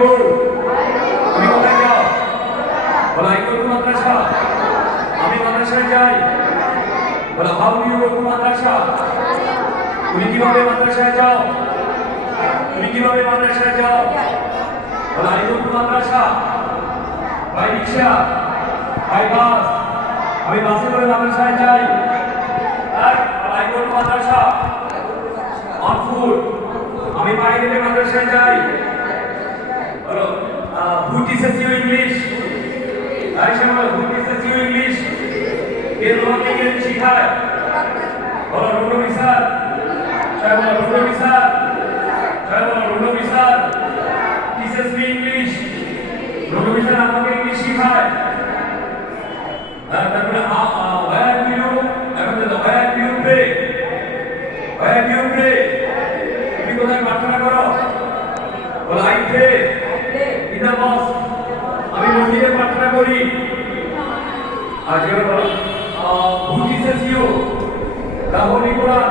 গো তুমি কোথায় যাও? বলো আই গো টু মাদ্রাসা। আমি মাদ্রাসায় যাই। বলো how do you go to madrasa. তুমি কিভাবে মাদ্রাসায় যাও? তুমি কিভাবে মাদ্রাসায় যাও? বলো I go to madrasa. By rickshaw, by bus. আমি বাসে করে মাদ্রাসায় যাই। I go to madrasa. On foot, আমি পায়ে হেঁটে মাদ্রাসায় যাই। বলো who teaches you English. Ayesha বলো হু টিচেস ইউ ইংলিশ। কে তোমাকে ইংরেজি শেখায়? বলো রুনবী স্যার। সবাই বলো রুনবী স্যার। সবাই বলো Runbi sir teaches me English. Runbi sir আমাকে ইংলিশ শেখায়। তারপরে where do you, এখন দেখো where do you pray? where do you pray? তুমি কোথায় প্রার্থনা করো? বলো I pray in the mosque. আমি মসজিদে প্রার্থনা করি। আর যেটা বলো who teaches you the Holy Quran?